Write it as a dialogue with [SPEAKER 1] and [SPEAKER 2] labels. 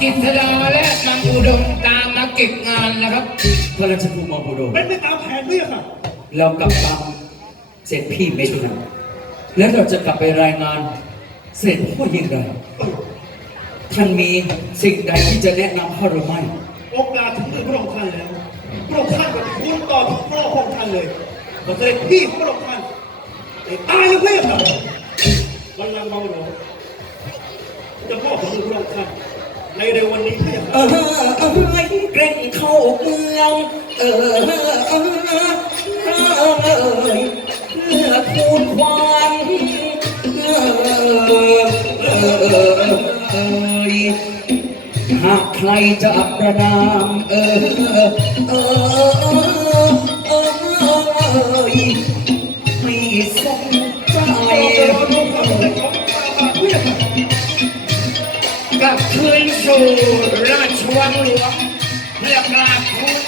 [SPEAKER 1] กิษดาและนางอุดมตามมาเก็บงานนะครับ
[SPEAKER 2] พระราชภูมิบุโร
[SPEAKER 3] เป็นไปตามแผนพี่ค่ะ
[SPEAKER 2] เรากลับตามเสร็จพี่ไม่ทันแล้วเราจะกลับไปรายงานเสร็จพ่อยิ่งไรท่านมีสิ่งใดที่จะแนะนำข้าหรือไม่
[SPEAKER 3] โอกาสถึงมือพระองค์ท่านแล้วพระองค์ท่านก็ทูลต่อทุกพระองค์ท่านเลยก็เสด็จพี่ของพระองค์ท่านได้ตายแล้วพี่ค่ะวันลังก์เมาหลวงจะมอบถึงมือพระองค์ท่าน ในเร็ววันนี้พี่ค่ะ
[SPEAKER 2] เออเออเกรงเข้าเมืองเออเออเออเออเพื่อคูณความเออเออเออเออหากใครจะประนามเออเออเออเออไม่สนใจ
[SPEAKER 1] คืนสู่ราชวังหลวงเพื่อกราบทูล